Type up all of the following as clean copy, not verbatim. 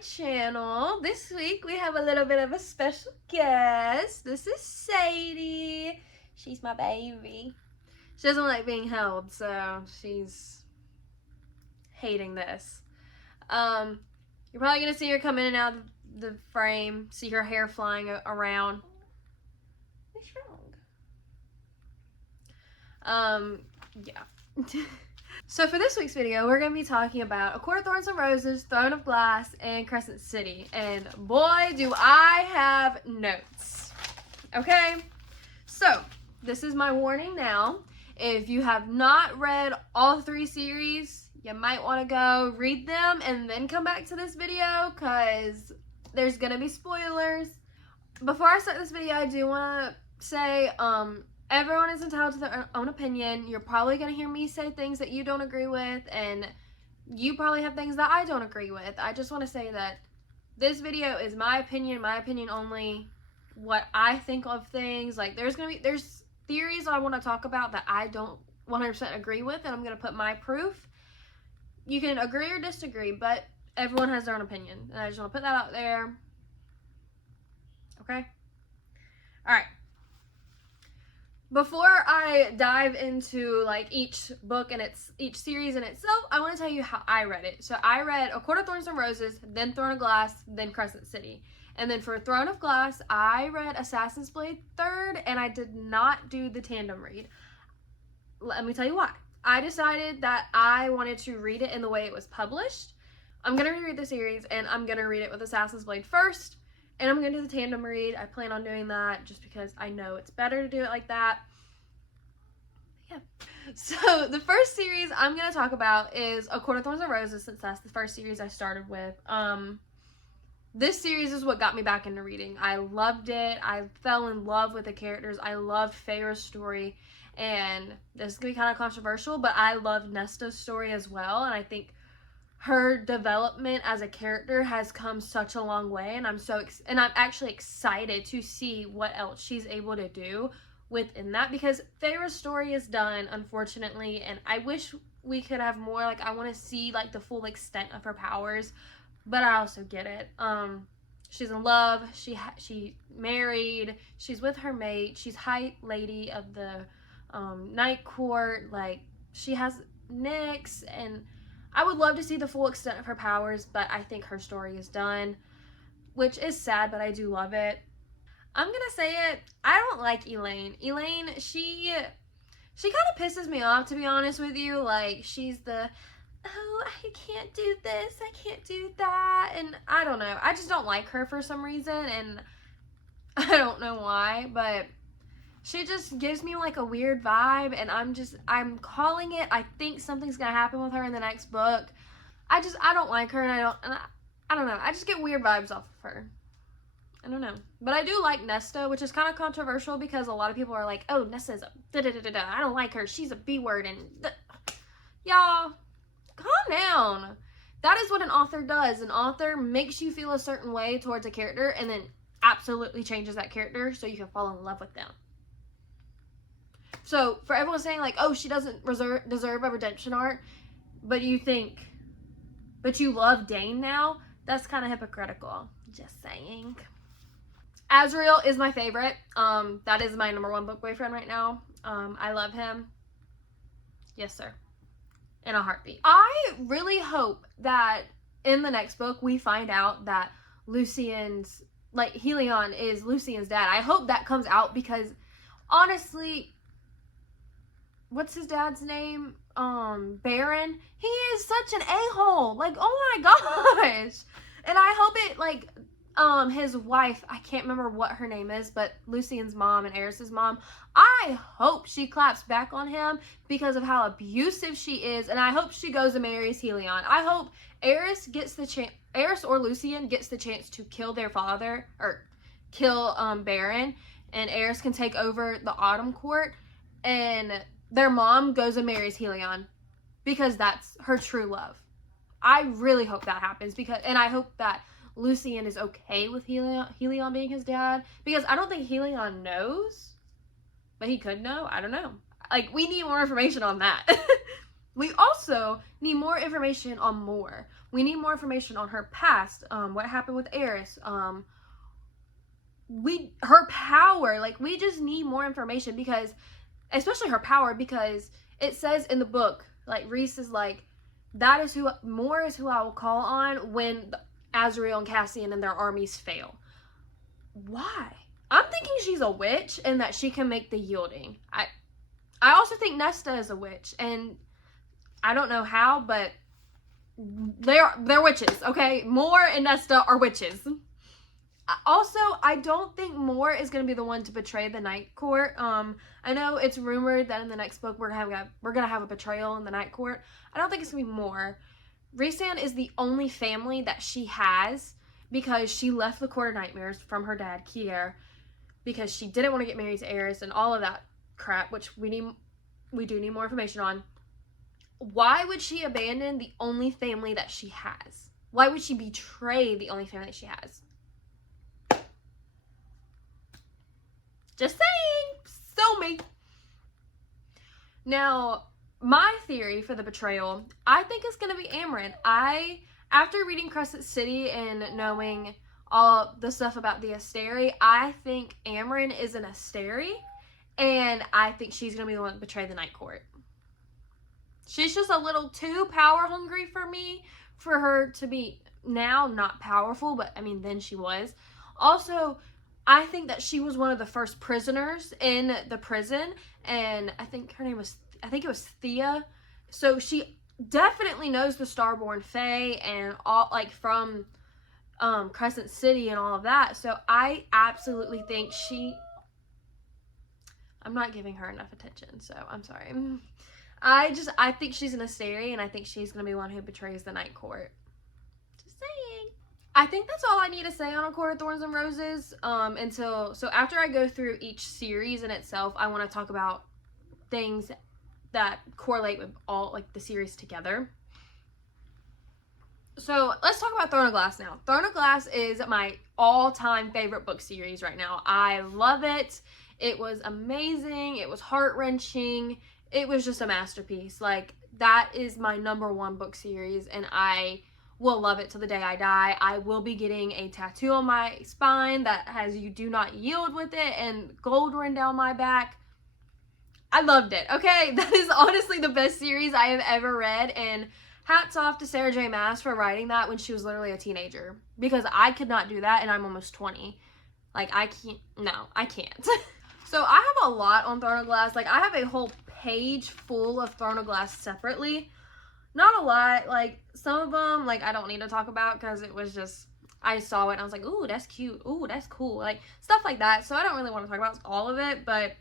channel. This week we have a little bit of a special guest. This is Sadie. She's my baby. She doesn't like being held, so she's hating this. You're probably gonna see her come in and out of the frame, see her hair flying around. What's wrong? Yeah. So for this week's video, we're going to be talking about A Court of Thorns and Roses, Throne of Glass, and Crescent City. And boy, do I have notes. Okay? So, this is my warning now. If you have not read all three series, you might want to go read them and then come back to this video because there's going to be spoilers. Before I start this video, I do want to say, everyone is entitled to their own opinion. You're probably going to hear me say things that you don't agree with, and you probably have things that I don't agree with. I just want to say that this video is my opinion only, what I think of things. Like, there's theories I want to talk about that I don't 100% agree with, and I'm going to put my proof. You can agree or disagree, but everyone has their own opinion, and I just want to put that out there. Okay? Alright. Before I dive into like each book and each series in itself, I want to tell you how I read it. So I read A Court of Thorns and Roses, then Throne of Glass, then Crescent City. And then for Throne of Glass, I read Assassin's Blade 3rd, and I did not do the tandem read. Let me tell you why. I decided that I wanted to read it in the way it was published. I'm going to reread the series, and I'm going to read it with Assassin's Blade first. And I'm going to do the tandem read. I plan on doing that just because I know it's better to do it like that. Yeah. So the first series I'm going to talk about is A Court of Thorns and Roses, since that's the first series I started with. This series is what got me back into reading. I loved it. I fell in love with the characters. I loved Feyre's story. And this is going to be kind of controversial, but I loved Nesta's story as well. And I think her development as a character has come such a long way, and I'm actually excited to see what else she's able to do within that, because Feyre's story is done, unfortunately, and I wish we could have more. Like, I want to see like the full extent of her powers, but I also get it. She's in love, she married, she's with her mate, she's High Lady of the Night Court, like, she has Nyx, and I would love to see the full extent of her powers, but I think her story is done, which is sad, but I do love it. I'm gonna say it, I don't like Elaine. Elaine, she kind of pisses me off, to be honest with you. Like, she's the, oh, I can't do this, I can't do that, and I don't know. I just don't like her for some reason, and I don't know why, but she just gives me like a weird vibe, and I'm calling it. I think something's gonna happen with her in the next book. I don't like her, and I don't know. I just get weird vibes off of her. I don't know. But I do like Nesta, which is kind of controversial because a lot of people are like, oh, Nesta's a da-da-da-da-da. I don't like her. She's a B word, and y'all, calm down. That is what an author does. An author makes you feel a certain way towards a character and then absolutely changes that character so you can fall in love with them. So, for everyone saying, like, oh, she doesn't deserve a redemption arc, but you love Dane now, that's kind of hypocritical. Just saying. Azriel is my favorite. That is my #1 book boyfriend right now. I love him. Yes, sir. In a heartbeat. I really hope that in the next book we find out that Lucien's, like, Helion is Lucien's dad. I hope that comes out because, honestly, what's his dad's name? Baron. He is such an a-hole. Like, oh my gosh. And I hope it, like, his wife, I can't remember what her name is, but Lucien's mom and Eris's mom, I hope she claps back on him because of how abusive she is, and I hope she goes and marries Helion. I hope Eris or Lucien gets the chance to kill their father, or kill Baron, and Eris can take over the Autumn Court, and their mom goes and marries Helion because that's her true love. I really hope that happens, and I hope that Lucien is okay with Helion being his dad, because I don't think Helion knows, but he could know. I don't know. Like, we need more information on that. We also need more information on Moore. We need more information on her past, what happened with Eris, her power. Like, we just need more information, because, especially her power, because it says in the book, like, Reese is like, Moore is who I will call on when Azrael and Cassian and their armies fail. Why? I'm thinking she's a witch and that she can make the yielding. I also think Nesta is a witch, and I don't know how, but they're witches, okay? Moore and Nesta are witches. Also, I don't think Moore is going to be the one to betray the Night Court. I know it's rumored that in the next book we're gonna have a betrayal in the Night Court. I don't think it's going to be Moore. Rhysand is the only family that she has, because she left the Court of Nightmares from her dad, Kier, because she didn't want to get married to Eris and all of that crap, which we do need more information on. Why would she abandon the only family that she has? Why would she betray the only family that she has? Just saying. So me. Now, my theory for the betrayal, I think it's going to be Amren. After reading Crescent City and knowing all the stuff about the Asteri, I think Amren is an Asteri, and I think she's going to be the one to betray the Night Court. She's just a little too power hungry for me, for her to be now not powerful, but I mean, then she was. Also, I think that she was one of the first prisoners in the prison, and I think it was Thea. So she definitely knows the Starborn Fae and all, like, from Crescent City and all of that. So I absolutely think I'm not giving her enough attention, so I'm sorry. I think she's an Asteri, and I think she's going to be one who betrays the Night Court. Just saying. I think that's all I need to say on A Court of Thorns and Roses. So after I go through each series in itself, I want to talk about things that correlate with all, like, the series together. So let's talk about Throne of Glass now. Throne of Glass is my all-time favorite book series right now. I love it. It was amazing. It was heart-wrenching. It was just a masterpiece. Like, that is my #1 book series, and I will love it till the day I die. I will be getting a tattoo on my spine that has "You Do Not Yield" with it and gold written down my back. I loved it, okay? That is honestly the best series I have ever read, and hats off to Sarah J. Maas for writing that when she was literally a teenager, because I could not do that, and I'm almost 20. Like, I can't. So I have a lot on Throne of Glass. Like, I have a whole page full of Throne of Glass separately. Not a lot. Like, some of them, like, I don't need to talk about, because it was just, I saw it and I was like, ooh, that's cute. Ooh, that's cool. Like, stuff like that. So I don't really want to talk about all of it, but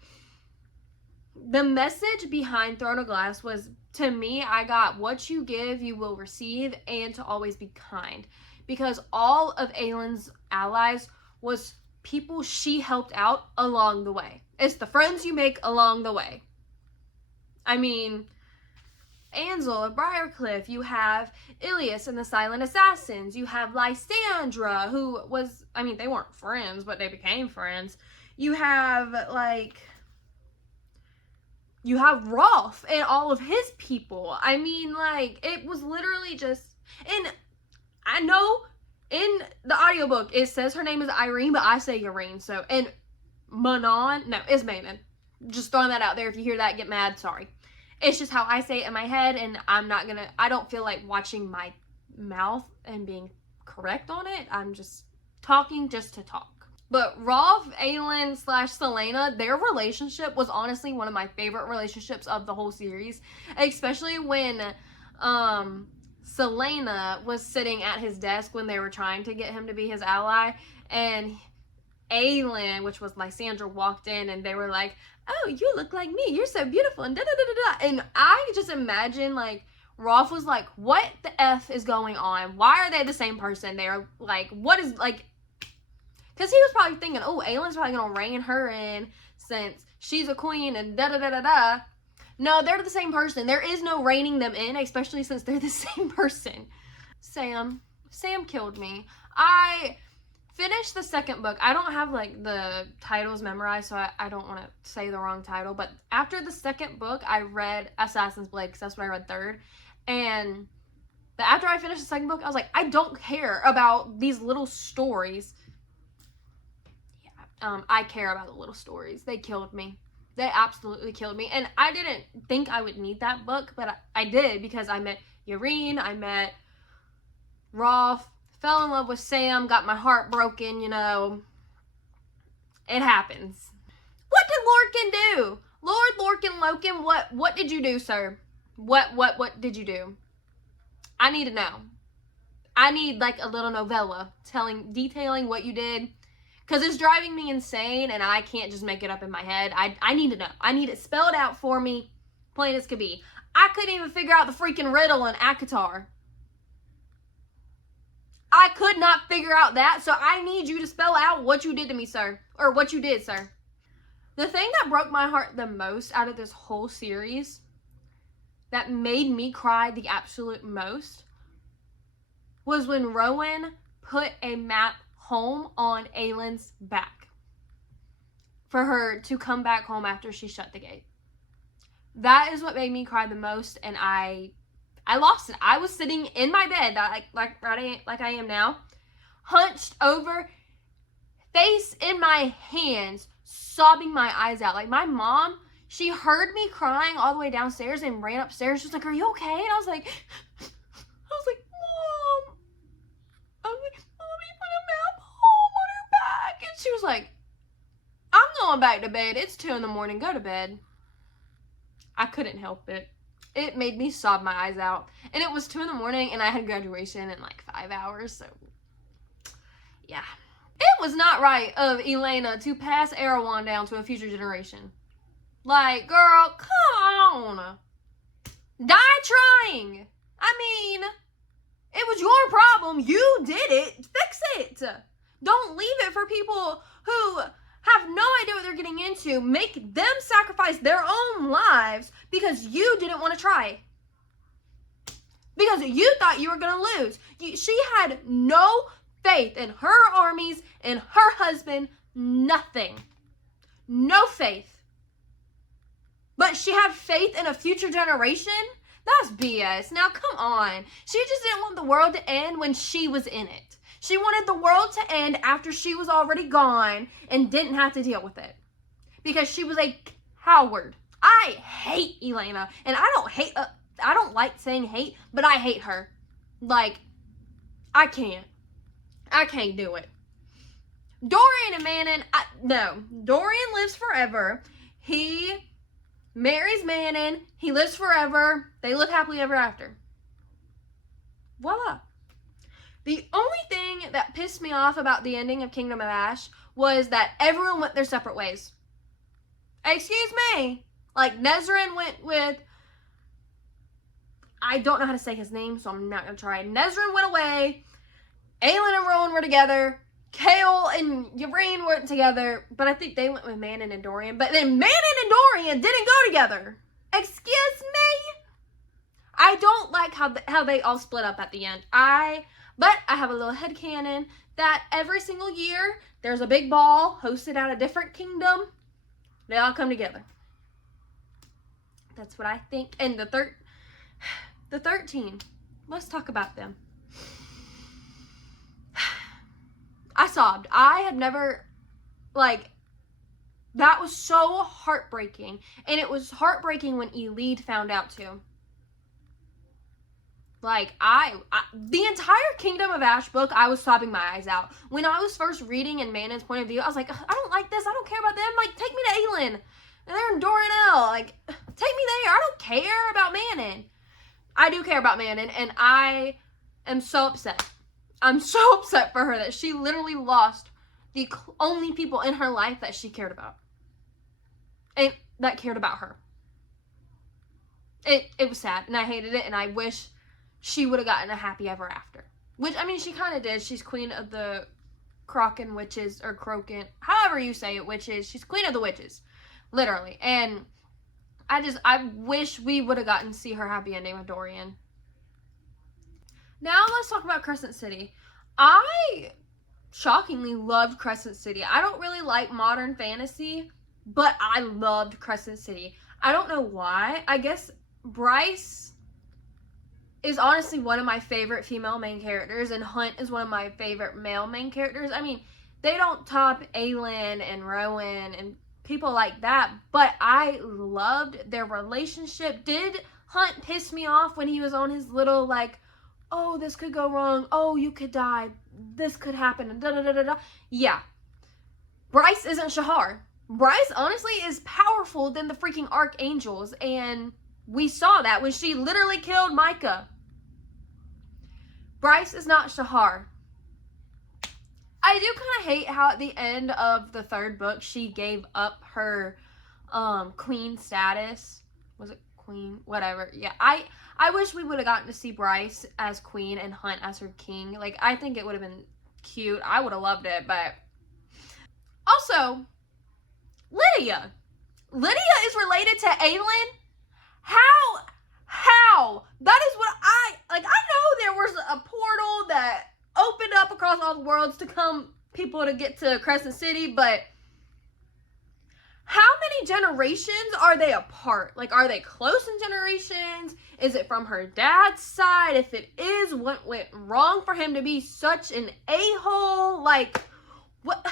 the message behind Throne of Glass was, to me, I got what you give, you will receive, and to always be kind. Because all of Aelin's allies was people she helped out along the way. It's the friends you make along the way. I mean, Ansel of Briarcliff, you have Ilias and the Silent Assassins, you have Lysandra, who was, I mean, they weren't friends, but they became friends. You have, like, you have Rolf and all of his people. I mean, like, it was literally just, and I know in the audiobook it says her name is Irene, but I say Irene, so, and Manon, no, it's Manon. Just throwing that out there. If you hear that, get mad, sorry. It's just how I say it in my head, and I don't feel like watching my mouth and being correct on it. I'm just talking just to talk. But Rolf, Aelin / Celaena, their relationship was honestly one of my favorite relationships of the whole series. Especially when Celaena was sitting at his desk when they were trying to get him to be his ally, and Aelin, which was Lysandra, walked in, and they were like, oh, you look like me, you're so beautiful, and da-da-da-da-da. And I just imagine, like, Rolf was like, what the F is going on? Why are they the same person? They're like, what is, like, because he was probably thinking, oh, Aelin's probably going to rein her in since she's a queen and da-da-da-da-da. No, they're the same person. There is no reining them in, especially since they're the same person. Sam killed me. finished the second book. I don't have like the titles memorized, so I don't want to say the wrong title. But after the second book, I read Assassin's Blade because that's what I read third. And after I finished the second book, I was like, I don't care about these little stories. Yeah, I care about the little stories. They killed me. They absolutely killed me. And I didn't think I would need that book, but I did, because I met Yareen, I met Rolf, fell in love with Sam, got my heart broken, you know. It happens. What did Lorcan do? Lord Lorcan Loken, what did you do, sir? What did you do? I need to know. I need like a little novella detailing what you did. Because it's driving me insane, and I can't just make it up in my head. I need to know. I need it spelled out for me, plain as could be. I couldn't even figure out the freaking riddle in ACOTAR. I could not figure out that, so I need you to spell out what you did to me, sir. Or what you did, sir. The thing that broke my heart the most out of this whole series, that made me cry the absolute most, was when Rowan put a map home on Aylin's back for her to come back home after she shut the gate. That is what made me cry the most, and I lost it. I was sitting in my bed, like I am now, hunched over, face in my hands, sobbing my eyes out. Like, my mom, she heard me crying all the way downstairs and ran upstairs. She was like, "Are you okay?" And I was like, "Mom." I was like, "Mommy put a map home on her back." And she was like, "I'm going back to bed. It's 2 a.m. Go to bed." I couldn't help it. It made me sob my eyes out. And it was 2 a.m. and I had graduation in like 5 hours. So, yeah. It was not right of Elena to pass Erewhon down to a future generation. Like, girl, come on. Die trying. I mean, it was your problem. You did it. Fix it. Don't leave it for people who have no idea what they're getting into. Make them sacrifice their own lives because you didn't want to try. Because you thought you were going to lose. She had no faith in her armies, in her husband, nothing. No faith. But she had faith in a future generation? That's BS. Now, come on. She just didn't want the world to end when she was in it. She wanted the world to end after she was already gone and didn't have to deal with it. Because she was a coward. I hate Elena. And I don't like saying hate, but I hate her. Like, I can't do it. Dorian and Manon, no. Dorian lives forever. He marries Manon. He lives forever. They live happily ever after. Voila. The only thing that pissed me off about the ending of Kingdom of Ash was that everyone went their separate ways. Excuse me. Like, Nezrin went with, I don't know how to say his name, so I'm not going to try. Nezrin went away. Aelin and Rowan were together. Kale and Yareen weren't together, but I think they went with Manon and Dorian. But then Manon and Dorian didn't go together. Excuse me? I don't like how they all split up at the end. But I have a little headcanon that every single year there's a big ball hosted at a different kingdom. They all come together. That's what I think. And the 13. Let's talk about them. I sobbed. I had never, like, that was so heartbreaking. And it was heartbreaking when Elide found out too. Like, the entire Kingdom of Ash book, I was sobbing my eyes out. When I was first reading in Manon's point of view, I was like, I don't like this. I don't care about them. Like, take me to Aelin. And they're in Dorinel. Like, take me there. I don't care about Manon. I do care about Manon, and I am so upset. I'm so upset for her that she literally lost the only people in her life that she cared about. And that cared about her. It was sad, and I hated it, and I wish she would have gotten a happy ever after. Which, I mean, she kind of did. She's queen of the Crocken witches, or Croken, however you say it, witches. She's queen of the witches, literally. And I wish we would have gotten to see her happy ending with Dorian. Now let's talk about Crescent City. I shockingly loved Crescent City. I don't really like modern fantasy, but I loved Crescent City. I don't know why. I guess Bryce is honestly one of my favorite female main characters, and Hunt is one of my favorite male main characters. I mean, they don't top Aelin and Rowan and people like that, but I loved their relationship. Did Hunt piss me off when he was on his little, like, oh, this could go wrong, oh, you could die, this could happen, and da-da-da-da-da? Yeah. Bryce isn't Shahar. Bryce, honestly, is powerful than the freaking Archangels, and we saw that when she literally killed Micah. Bryce is not Shahar. I do kind of hate how at the end of the third book, she gave up her queen status. Was it queen? Whatever. Yeah, I wish we would have gotten to see Bryce as queen and Hunt as her king. Like, I think it would have been cute. I would have loved it, but... Also, Lydia. Lydia is related to Aelin? How? That is what I know there was a portal that opened up across all the worlds to come people to get to Crescent City, but how many generations are they apart? Like, are they close in generations? Is it from her dad's side? If it is, what went wrong for him to be such an a-hole? Like, what?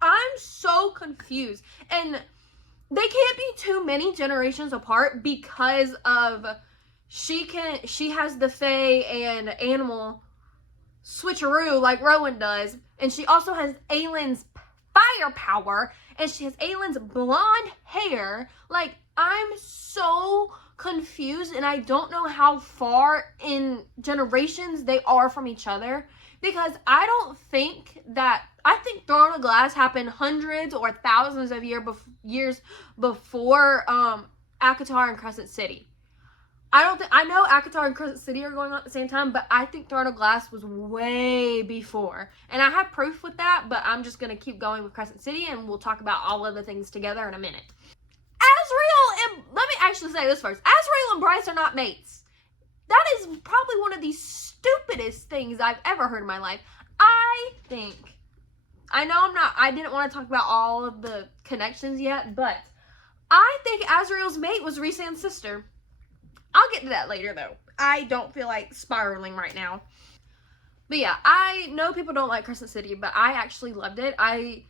I'm so confused. And they can't be too many generations apart because of she has the Fae and animal switcheroo like Rowan does, and she also has Aelin's firepower, and she has Aelin's blonde hair. Like, I'm so confused, and I don't know how far in generations they are from each other, because I think Throne of Glass happened hundreds or thousands of years before ACOTAR and Crescent City. I know ACOTAR and Crescent City are going on at the same time, but I think Throne of Glass was way before. And I have proof with that, but I'm just going to keep going with Crescent City, and we'll talk about all of the things together in a minute. Azriel and... Let me actually say this first. Azriel and Bryce are not mates. That is probably one of the stupidest things I've ever heard in my life. I didn't want to talk about all of the connections yet, but I think Azriel's mate was Rhysand's sister. I'll get to that later, though. I don't feel like spiraling right now. But yeah, I know people don't like Crescent City, but I actually loved it. I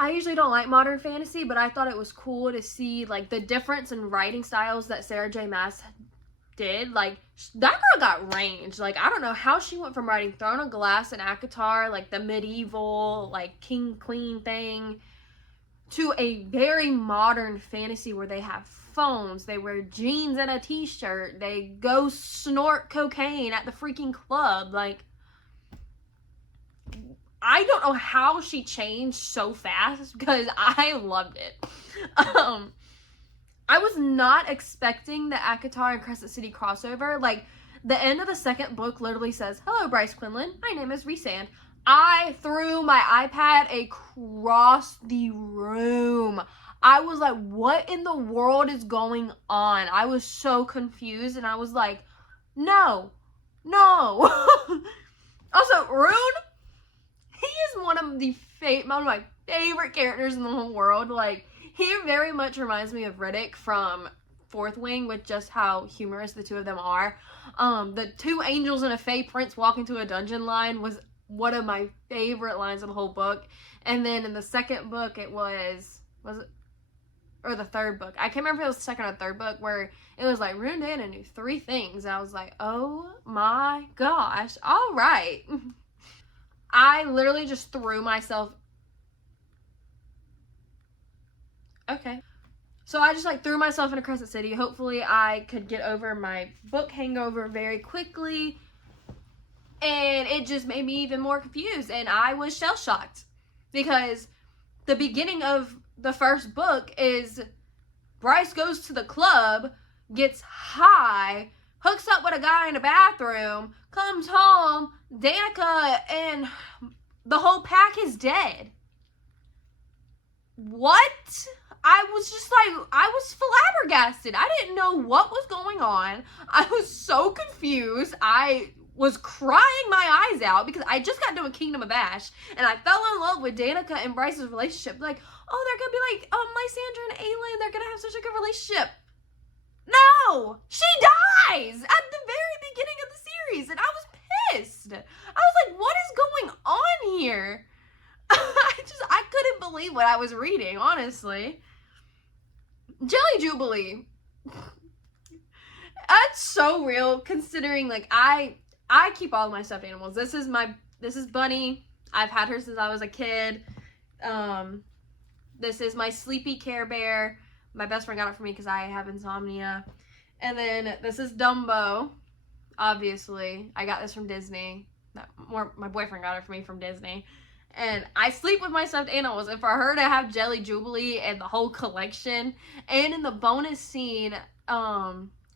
usually don't like modern fantasy, but I thought it was cool to see, like, the difference in writing styles that Sarah J. Maas did. Like, that girl got range. Like, I don't know how she went from writing Throne of Glass and ACOTAR, like, the medieval, like, king-queen thing, to a very modern fantasy where they have phones, they wear jeans and a t-shirt, they go snort cocaine at the freaking club. Like, I don't know how she changed so fast, because I loved it. I was not expecting the ACOTAR and Crescent City crossover. Like, the end of the second book literally says, "Hello, Bryce Quinlan. My name is Rhysand." I threw my iPad across the room. I was like, what in the world is going on? I was so confused, and I was like, no. Also, Rune, he is one of my favorite characters in the whole world. Like, he very much reminds me of Riddick from Fourth Wing, with just how humorous the two of them are. The two angels and a Fae prince walk into a dungeon line was one of my favorite lines of the whole book. And then in the second book, or the third book, I can't remember if it was the second or third book, where it was like, Rune Dana knew 3 things. I was like, oh my gosh, all right. I literally just threw myself. Okay. So I just, like, threw myself into Crescent City. Hopefully I could get over my book hangover very quickly. And it just made me even more confused. And I was shell-shocked. Because the beginning of the first book is Bryce goes to the club, gets high, hooks up with a guy in a bathroom, comes home, Danica and the whole pack is dead. What? I was flabbergasted. I didn't know what was going on. I was so confused. I was crying my eyes out because I just got done with Kingdom of Ash and I fell in love with Danica and Bryce's relationship. Like, oh, they're gonna be like Lysandra and Aelin, they're gonna have such a good relationship. No! She dies at the very beginning of the series and I was pissed. I was like, what is going on here? I couldn't believe what I was reading, honestly. Jelly Jubilee. That's so real, considering like I keep all of my stuffed animals. This is Bunny. I've had her since I was a kid. This is my Sleepy Care Bear. My best friend got it for me because I have insomnia. And then this is Dumbo. Obviously, I got this from Disney. My boyfriend got it for me from Disney. And I sleep with my stuffed animals. And for her to have Jelly Jubilee and the whole collection, and in the bonus scene,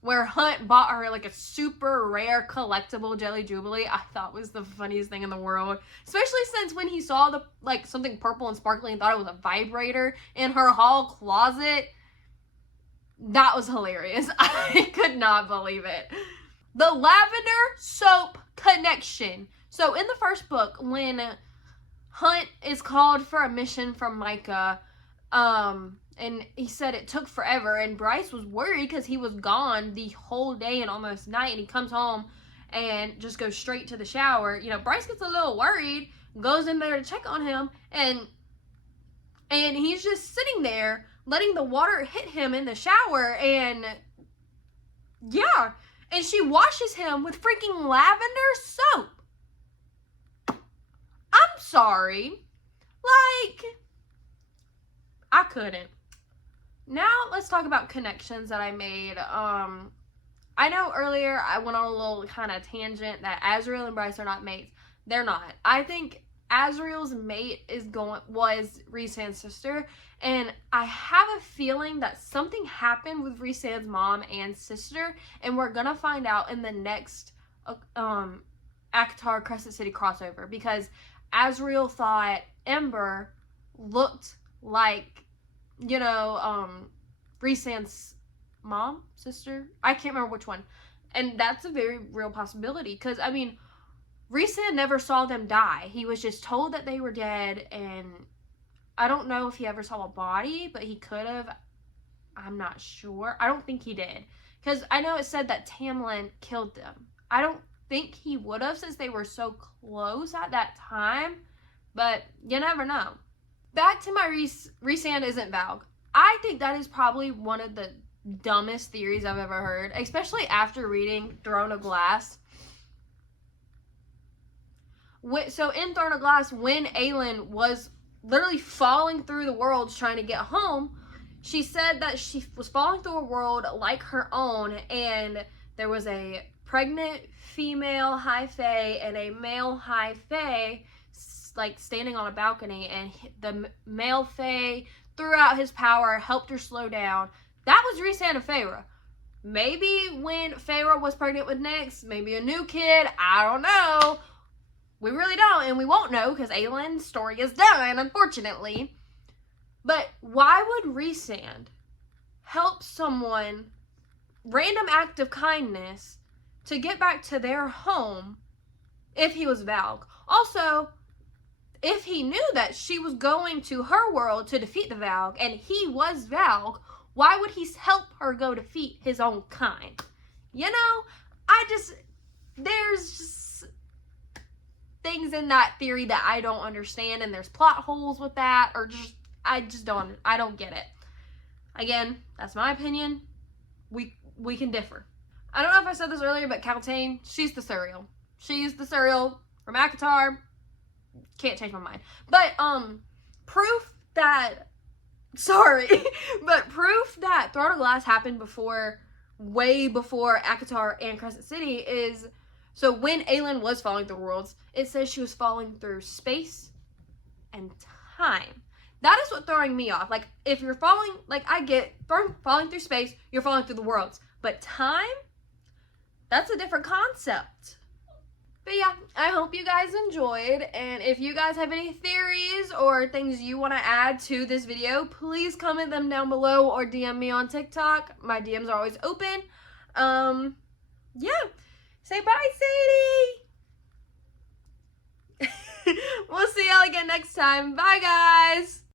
where Hunt bought her like a super rare collectible Jelly Jubilee, I thought was the funniest thing in the world. Especially since when he saw the like something purple and sparkly and thought it was a vibrator in her hall closet. That was hilarious. I could not believe it. The lavender soap connection. So in the first book, when Hunt is called for a mission from Micah, and he said it took forever, and Bryce was worried because he was gone the whole day and almost night, and he comes home and just goes straight to the shower. You know, Bryce gets a little worried, goes in there to check on him, and he's just sitting there letting the water hit him in the shower, and yeah, and she washes him with freaking lavender soap. I'm sorry. Like, I couldn't. Now, let's talk about connections that I made. I know earlier I went on a little kind of tangent that Azriel and Bryce are not mates. They're not. I think Azriel's mate was Rhysand's sister, and I have a feeling that something happened with Rhysand's mom and sister, and we're gonna find out in the next ACOTAR Crescent City crossover, because Azriel thought Ember looked like, you know, Rhysand's mom, sister? I can't remember which one. And that's a very real possibility, because, I mean, Rhysand never saw them die. He was just told that they were dead, and I don't know if he ever saw a body, but he could have. I'm not sure. I don't think he did, because I know it said that Tamlin killed them. I don't think he would have, since they were so close at that time, but you never know. Back to my Rhysand isn't Valg. I think that is probably one of the dumbest theories I've ever heard, especially after reading Throne of Glass. So in Throne of Glass, when Aelin was literally falling through the worlds trying to get home, she said that she was falling through a world like her own, and there was a pregnant female high fae and a male high fae like standing on a balcony, and the male fae threw out his power, helped her slow down. That was Rhysand and Feyre. Maybe when Feyre was pregnant with Nyx, maybe a new kid, I don't know. We really don't, and we won't know because Aelin's story is done, unfortunately. But why would Rhysand help someone, random act of kindness, to get back to their home if he was Valg? Also, if he knew that she was going to her world to defeat the Valg, and he was Valg, why would he help her go defeat his own kind? You know, there's just things in that theory that I don't understand, and there's plot holes with that, or I don't get it. Again, that's my opinion. We can differ. I don't know if I said this earlier, but Kaltane, she's the Suriel. She's the Suriel from ACOTAR. Can't change my mind. But, proof that Throne of Glass happened way before ACOTAR and Crescent City is, so when Aelin was falling through worlds, it says she was falling through space and time. That is what throwing me off. Like, if you're falling, like, I get falling through space, you're falling through the worlds. But time? That's a different concept. But yeah, I hope you guys enjoyed, and if you guys have any theories or things you want to add to this video, please comment them down below or DM me on TikTok. My DMs are always open. Yeah. Say bye, Sadie. We'll see y'all again next time. Bye, guys.